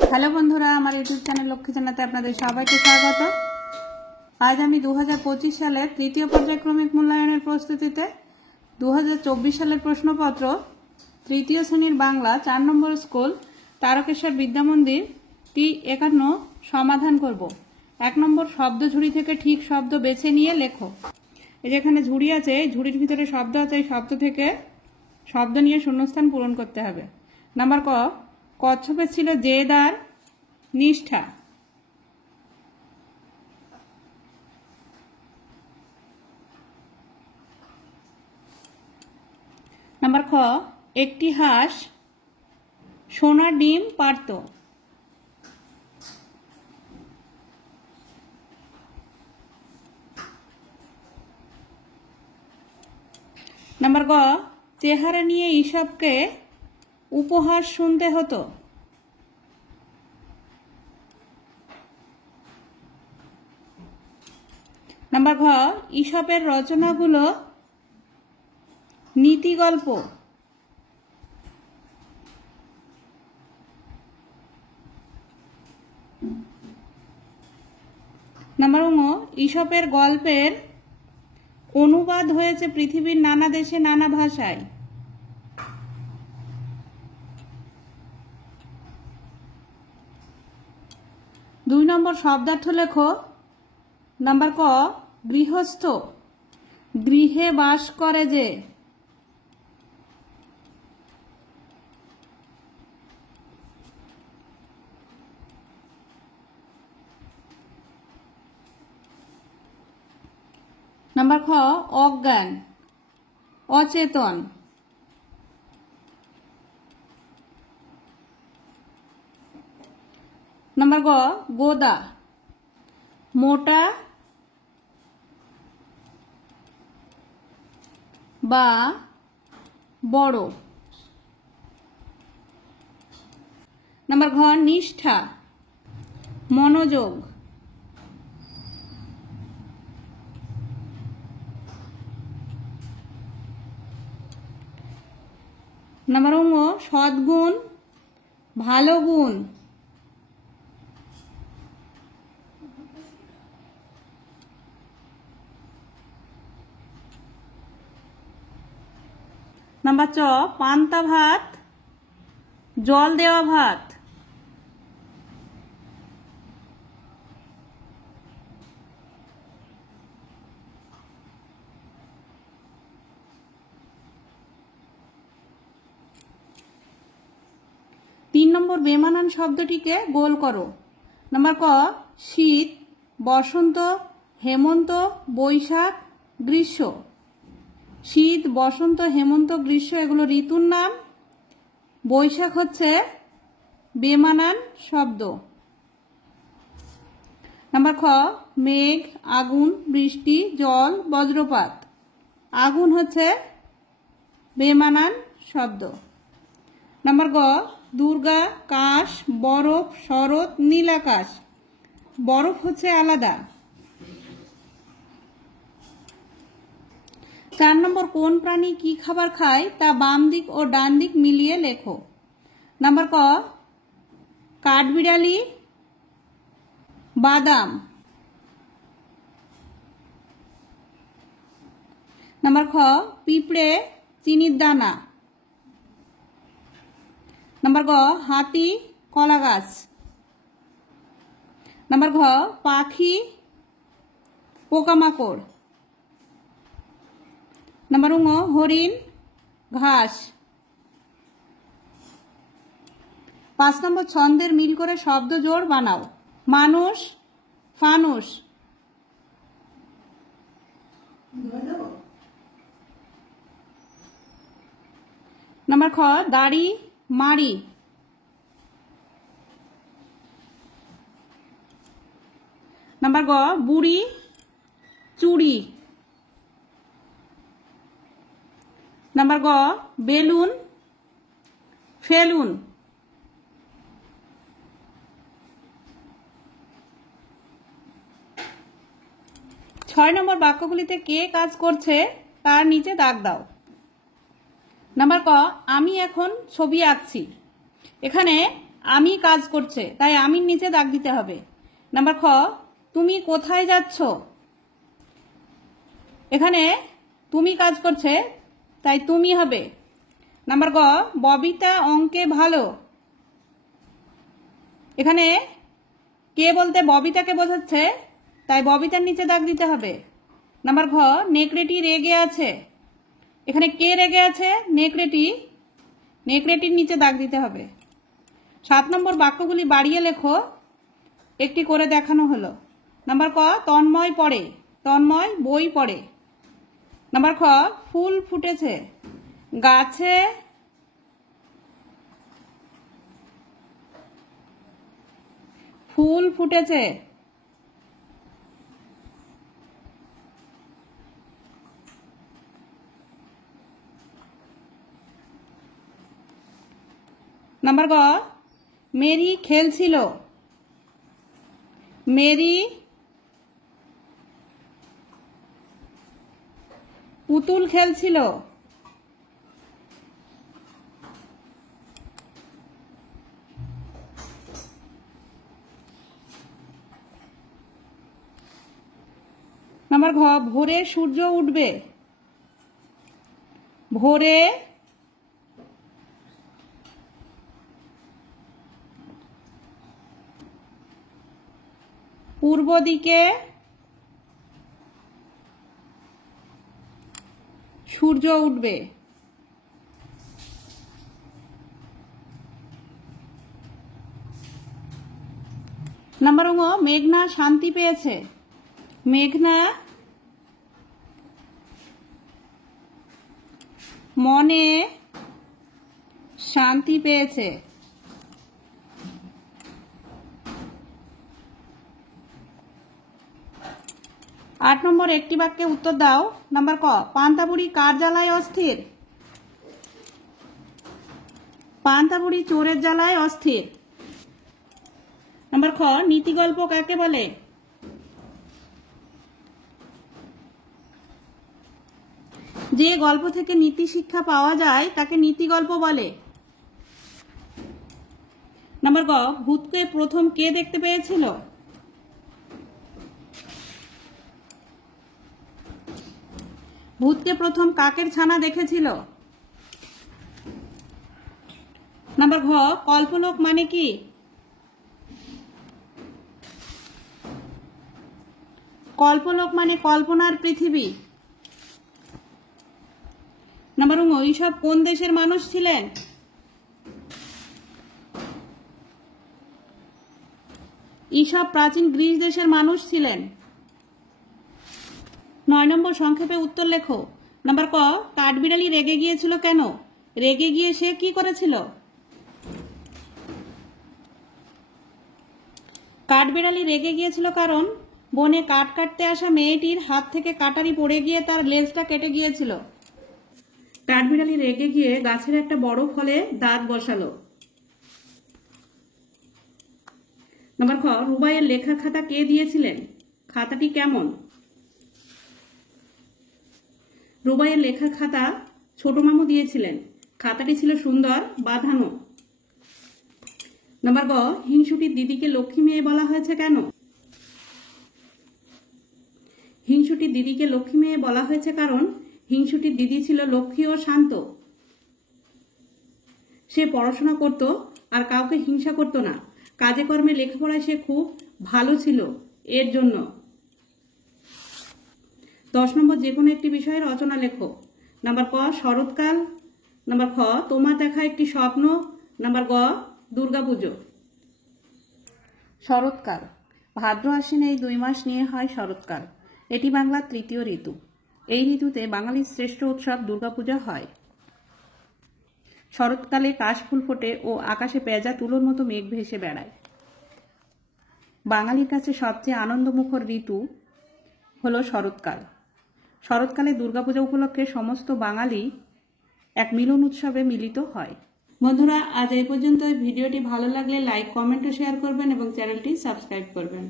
Hello বন্ধুরা, আমার YouTube channel Lakshmi জানাতে আপনাদের সবাইকে স্বাগত। আজ আমি 2025 সালের তৃতীয় পর্যায়ক্রমিক মূল্যায়নের প্রস্তুতিতে 2024 সালের প্রশ্নপত্র তৃতীয় শ্রেণীর বাংলা 4 নম্বর স্কুল তারকেশ্বর বিদ্যামন্দির T51 সমাধান করব। 1 নম্বর শব্দ ঝুড়ি থেকে ঠিক শব্দ বেছে নিয়ে লেখো। এই যেখানে ঝুড়ি আছে, ঝুড়ির ভিতরে শব্দ আছে, এই শব্দ থেকে শব্দ নিয়ে শূন্যস্থান পূরণ করতে হবে। নাম্বার ক, কচ্ছপে ছিল জেদ আর নিষ্ঠা। নাম্বার খ, একটি হাঁস সোনার ডিম পারত। নাম্বার গ, চেহারা নিয়ে ঈশপকে উপহাস শুনতে হতো। নাম্বার ঘ, ঈশপের রচনাগুলো নীতিগল্প। নাম্বার ঙ, ঈশপের গল্পের অনুবাদ হয়েছে পৃথিবীর নানা দেশে নানা ভাষায়। দুই নম্বর শব্দার্থ লেখো। নাম্বার ক, গৃহস্থ গৃহে বাস করে যে। নাম্বার খ, অজ্ঞান অচেতন। নাম্বার গ, গোদা মোটা বা বড়। নাম্বার ঘ, নিষ্ঠা মনোযোগ। নাম্বার ঙ, সদ্গুণ ভালো গুণ। নাম্বার চ, পান্তা ভাত জল দেওয়া ভাত। তিন নম্বর বেমানান শব্দটিকে গোল করো। নাম্বার ক, শীত বসন্ত হেমন্ত বৈশাখ গ্রীষ্ম। শীত বসন্ত হেমন্ত গ্রীষ্ম এগুলো ঋতুর নাম। বৈশাখ হচ্ছে বেমানান শব্দ। নাম্বার খ, মেঘ আগুন বৃষ্টি জল বজ্রপাত। আগুন হচ্ছে বেমানান শব্দ। নাম্বার গ, দুর্গা কাশ বরফ শরৎ নীলাকাশ। বরফ হচ্ছে আলাদা। 4 নম্বর, কোন প্রাণী কি খাবার খায় তা বাম দিক ও ডান দিক মিলিয়ে লেখো। নাম্বার ক, কাঠবিড়ালি বাদাম। নাম্বার খ, পিঁপড়ে চিনির দানা। নাম্বার গ, হাতি কলা গাছ। নাম্বার ঘ, পাখি পোকামাকড়। নাম্বার ঙ, হরিণ ঘাস। 5 নম্বর, ছন্দের মিল করে শব্দ জোড় বানাও। মানুষ ফানুষ। নাম্বার খ, দাড়ি মাড়ি। নাম্বার গ, বুড়ি চুড়ি। নাম্বার গ, বেলুন ফেলুন। 6 নম্বর, বাক্যগুলিতে কে কাজ করছে তার নিচে দাগ দাও। নাম্বার ক, আমি এখন ছবি আঁকছি। এখানে আমি কাজ করছে, তাই আমির নিচে দাগ দিতে হবে। নাম্বার খ, তুমি কোথায় যাচ্ছ? এখানে তুমি কাজ করছে, তাই তুমি হবে। নাম্বার গ, ববিতা অঙ্কে ভালো। এখানে কে বলতে ববিতাকে বোঝাচ্ছে, তাই ববিতার নিচে দাগ দিতে হবে। নাম্বার ঘ, নেকড়েটি রেগে আছে। এখানে কে রেগে আছে? নেকড়েটি। নেকড়েটির নিচে দাগ দিতে হবে। 7 নম্বর, বাক্যগুলি বাড়িয়ে লেখো, একটি করে দেখানো হলো। নাম্বার ক, তন্ময় পড়ে। তন্ময় বই পড়ে। নাম্বার খ, ফুল ফুটেছে। গাছে ফুল ফুটেছে। নাম্বার গ, মেরি খেলছিল। মেরি পুতুল খেলছিল। নাম্বার ঘ, ভোরে সূর্য উঠবে। ভোরে পূর্ব দিকে সূর্য উঠবে। নাম্বার ঙ, মেঘনা শান্তি পেয়েছে। মেঘনা মনে শান্তি পেয়েছে। আট নম্বর, একটি বাক্যে উত্তর দাও। নাম্বার ক, পান্তাবুড়ি কার জ্বালায় অস্থির? পান্তাবুড়ি চোরের জ্বালায় অস্থির। নাম্বার খ, নীতিগল্প কাকে বলে? যে গল্প থেকে নীতি শিক্ষা পাওয়া যায় তাকে নীতিগল্প বলে। নাম্বার গ, ভূতকে প্রথম কে দেখতে পেয়েছিল? ভূতকে প্রথম কাকের ছানা দেখেছিল? নাম্বার ঘ, কল্পলোক মানে কি? কল্পলোক মানে কল্পনার পৃথিবী। নাম্বার ঙ, ঈশপ কোন দেশের মানুষ ছিলেন? ঈশপ প্রাচীন গ্রিস দেশের মানুষ ছিলেন। 9 নম্বর, সংক্ষেপে উত্তর লেখো। নাম্বার ক, কাঠবিড়ালি রেগে গিয়েছিল কেন? রেগে গিয়ে সে কি করেছিল? কাঠবিড়ালি রেগে গিয়েছিল কারণ বনে কাঠ কাটতে আসা মেয়েটির হাত থেকে কাটারি পড়ে গিয়ে তার লেজটা কেটে গিয়েছিল। কাঠবিড়ালি রেগে গিয়ে গাছের একটা বড় ফলে দাঁত বসালো। নাম্বার খ, রুবাইয়ের লেখা খাতা কে দিয়েছিলেন? খাতাটি কেমন? রুবাইয়ের লেখা খাতা ছোট মামু দিয়েছিলেন। খাতাটি ছিল সুন্দর, বাঁধানো। নাম্বার গ, হিংসুটির দিদিকে লক্ষ্মী মেয়ে বলা হয়েছে কেন? হিংসুটির দিদিকে লক্ষ্মী মেয়ে বলা হয়েছে কারণ হিংসুটির দিদি ছিল লক্ষ্মী ও শান্ত। সে পড়াশোনা করত আর কাউকে হিংসা করত না। কাজে কর্মে লেখাপড়ায় সে খুব ভালো ছিল, এর জন্য। 10 নম্বর, যে কোনো একটি বিষয়ে রচনা লেখো। নাম্বার ক, শরৎকাল। নাম্বার খ, তোমার দেখা একটি স্বপ্ন। নাম্বার গ, দুর্গাপুজো। শরৎকাল, ভাদ্র আশ্বিন এই 2 মাস নিয়ে হয় শরৎকাল। এটি বাংলার তৃতীয় ঋতু। এই ঋতুতে বাঙালির শ্রেষ্ঠ উৎসব দুর্গাপূজা হয়। শরৎকালে কাশফুল ফোটে ও আকাশে পেঁজা তুলোর মতো মেঘ ভেসে বেড়ায়। বাঙালির কাছে সবচেয়ে আনন্দমুখর ঋতু হলো শরৎকাল। শরৎকালে দুর্গাপূজা উপলক্ষে সমস্ত বাঙালি এক মিলন উৎসবে মিলিত হয়। বন্ধুরা, আজ এই পর্যন্ত। ভিডিওটি ভালো লাগলে লাইক, কমেন্ট ও শেয়ার করবেন এবং চ্যানেলটি সাবস্ক্রাইব করবেন।